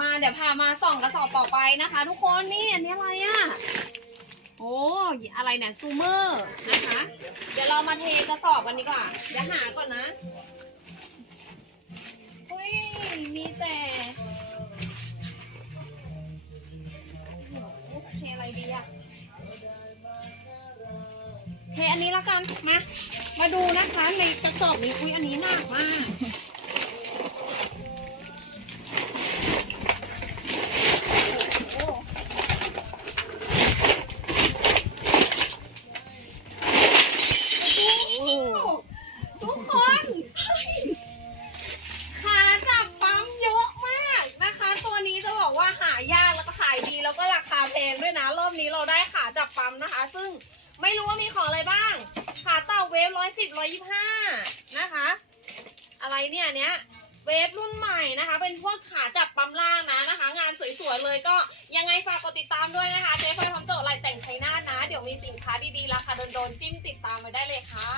มาเดี๋ยวพามาส่องกระสอบต่อไปนะคะ ทุกคนนี่อันนี้อะไรอะ่ะโอ้อะไรเนี่ยซูเมอร์นะคะ เดี๋ยวเรามาเทกระสอบกันดีกว่าเดี๋ยวหาก่อนนะอุ้ยมีแต่เทอะไรดีอะเทอันนี้ละกันมามาดูนะคะในกระสอบนี้อุ้ยอันนี้หนัก บอกว่าหายากแล้วก็ขายดีแล้วก็ราคาแพงด้วยนะรอบนี้เราได้ขาจับปั๊มนะคะ ซึ่งไม่รู้ว่ามีของอะไรบ้าง ขาเต่าเวฟร้อยสิบร้อยยี่ห้านะคะ อะไรเนี่ยเนี้ยเวฟรุ่นใหม่นะคะ เป็นพวกขาจับปั๊มล่างนะนะคะ งานสวยๆเลยก็ยังไงฝากกดติดตามด้วยนะคะเจ๊ไฟพร้อมโจทย์ลายแต่งไชน่านะ เดี๋ยวมีสินค้าดีๆ ราคาโดนๆจิ้มติดตามไปได้เลยค่ะ